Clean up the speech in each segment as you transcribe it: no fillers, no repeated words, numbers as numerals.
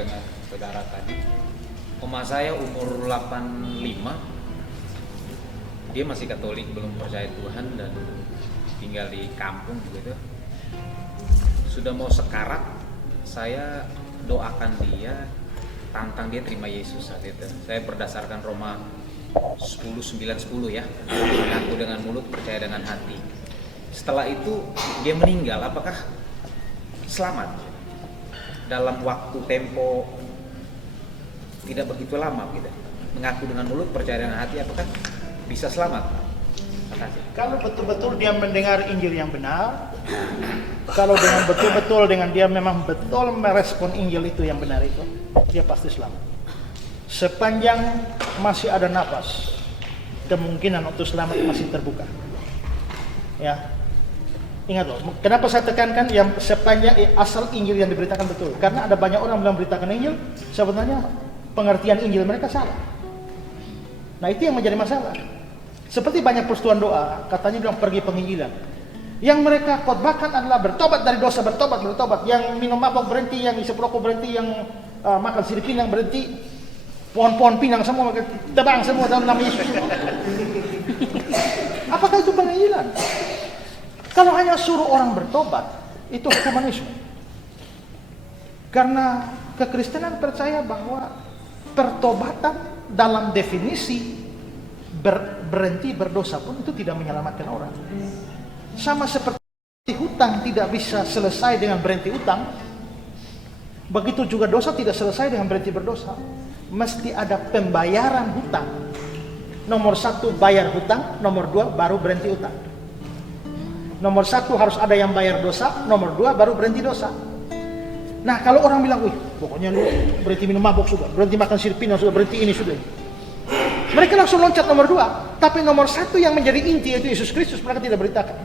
dengan saudara tadi. Oma saya umur 85, dia masih Katolik, belum percaya Tuhan dan tinggal di kampung begitu. Sudah mau sekarat, saya doakan dia, tantang dia terima Yesus saat itu. Saya berdasarkan Roma 10:9-10 ya, mengaku dengan mulut, percaya dengan hati. Setelah itu dia meninggal, apakah selamat? Dalam waktu tempo tidak begitu lama gitu. Mengaku dengan mulut, percaya dengan hati, apakah bisa selamat? Terima kasih. Kalau betul-betul dia mendengar Injil yang benar, kalau dengan betul-betul dengan dia memang betul merespon Injil itu yang benar itu, dia pasti selamat. Sepanjang masih ada nafas, kemungkinan untuk selamat masih terbuka. Ya, ingat loh. Kenapa saya tekankan yang sepanjang asal Injil yang diberitakan betul? Karena ada banyak orang yang memberitakan Injil, sebenarnya pengertian Injil mereka salah. Nah itu yang menjadi masalah. Seperti banyak persetujuan doa, katanya bilang pergi penginjilan. Yang mereka khotbahkan adalah bertobat dari dosa, bertobat. Yang minum mabuk berhenti, yang isep rokok berhenti, yang makan sirip pinang berhenti, pohon-pohon pinang semua tebang semua dalam nama Yesus. Apakah itu penginjilan? Kalau hanya suruh orang bertobat, itu humanisme. Karena kekristenan percaya bahwa pertobatan dalam definisi berhenti berdosa pun itu tidak menyelamatkan orang. Sama seperti hutang tidak bisa selesai dengan berhenti hutang, begitu juga dosa tidak selesai dengan berhenti berdosa. Mesti ada pembayaran hutang. Nomor 1 bayar hutang, nomor 2 baru berhenti hutang. Nomor 1 harus ada yang bayar dosa, nomor 2 baru berhenti dosa. Nah kalau orang bilang, wih pokoknya lu berhenti minum mabuk sudah, berhenti makan sirip pinang sudah, berhenti ini sudah, mereka langsung loncat nomor 2. Tapi nomor 1 yang menjadi inti yaitu Yesus Kristus mereka tidak beritakan.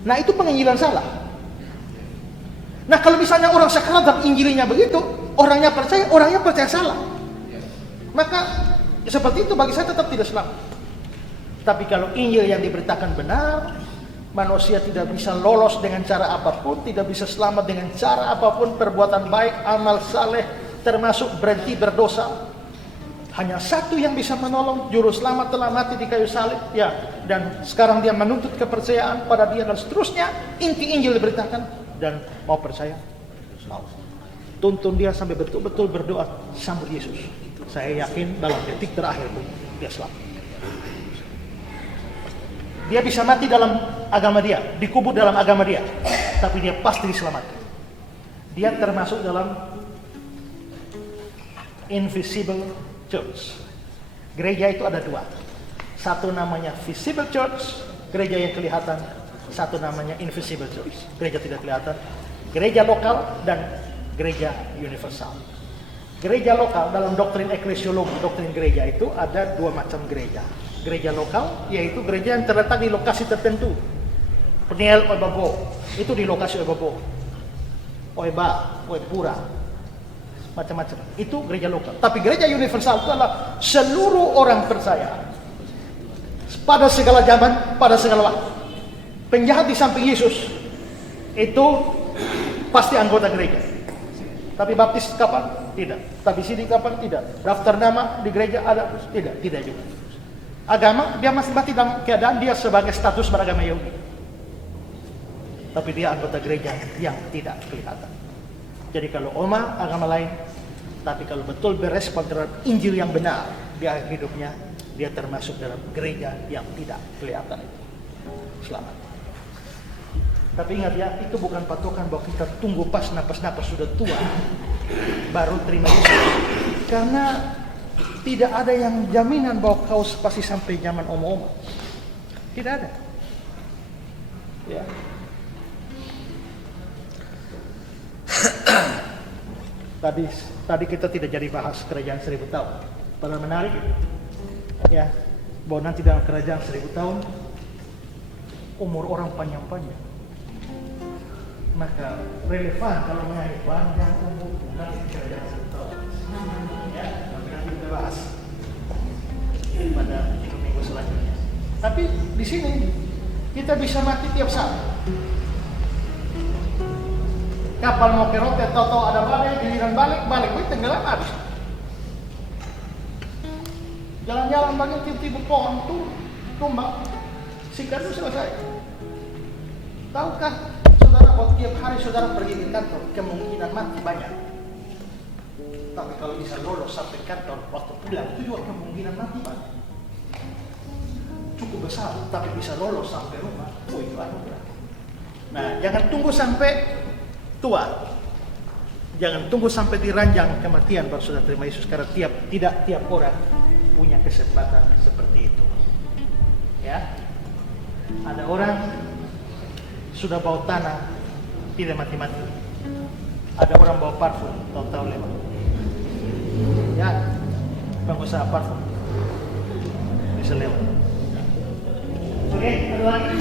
Nah itu penginjilan salah. Nah kalau misalnya orang sekarat dan injilinya begitu, orangnya percaya salah, maka seperti itu bagi saya tetap tidak selamat. Tapi kalau Injil yang diberitakan benar, manusia tidak bisa lolos dengan cara apapun, tidak bisa selamat dengan cara apapun, perbuatan baik, amal saleh, termasuk berhenti berdosa. Hanya satu yang bisa menolong, juru selamat telah mati di kayu salib, ya, dan sekarang dia menuntut kepercayaan pada dia dan seterusnya. Inti Injil diberitakan dan mau percaya, mau. Tuntun dia sampai betul-betul berdoa sambut Yesus. Saya yakin dalam detik terakhir pun dia selamat. Dia bisa mati dalam agama dia, dikubur dalam agama dia, tapi dia pasti diselamatkan. Dia termasuk dalam invisible church. Gereja itu ada 2. Satu namanya visible church, gereja yang kelihatan. Satu namanya invisible church, gereja tidak kelihatan. Gereja lokal dan gereja universal. Gereja lokal dalam doktrin eklesiologi, doktrin gereja itu ada 2 macam gereja. Gereja lokal yaitu gereja yang terletak di lokasi tertentu. Peniel Oebabo itu di lokasi Oebabo, Oeba, Oepura, macam-macam. Itu gereja lokal. Tapi gereja universal itu adalah seluruh orang percaya pada segala zaman, pada segala waktu. Penjahat di samping Yesus itu pasti anggota gereja. Tapi baptis kapan? Tidak. Tapi sini kapan? Tidak. Daftar nama di gereja ada? Tidak. Tidak juga. Agama, dia masih mati dalam keadaan dia sebagai status beragama Yahudi. Tapi dia anggota gereja yang tidak kelihatan. Jadi kalau Oma agama lain, tapi kalau betul berespon terhadap Injil yang benar di akhir hidupnya, dia termasuk dalam gereja yang tidak kelihatan itu. Selamat. Tapi ingat ya, itu bukan patokan bahwa kita tunggu pas napas-napas sudah tua baru terima Yesus. Karena tidak ada yang jaminan bahwa kau pasti sampai zaman oma-oma. Tidak ada. Ya. Tadi kita tidak jadi bahas kerajaan 1000 tahun. Padahal menarik. Ya, bahwa nanti dalam kerajaan 1000 tahun umur orang panjang-panjang. Maka relevan kalau mengenai panjang umur bukan kerajaan 1000 tahun. Ya, nanti kita bahas pada minggu selanjutnya. Tapi di sini kita bisa mati tiap saat. Kapal mau ke rote, tahu ada badai, giliran balik, tenggelam habis. Jalan-jalan bagi tiba-tiba pohon tumbang, sikat itu selesai. Tahukah saudara, kalau tiap hari saudara pergi ke kantor, kemungkinan mati banyak. Tapi kalau bisa lolos sampai kantor, waktu pulang itu juga kemungkinan mati banyak. Cukup besar, tapi bisa lolos sampai rumah. Oh, itu anugerah. Nah, jangan tunggu sampai tua. Jangan tunggu sampai di ranjang kematian baru sudah terima Yesus, karena tidak tiap orang punya kesempatan seperti itu. Ya. Ada orang sudah bawa tanah tidak mati-mati. Ada orang bawa parfum tahu-tahu lewat. Ya. Pengusaha parfum bisa lewat. Oke, ada lagi?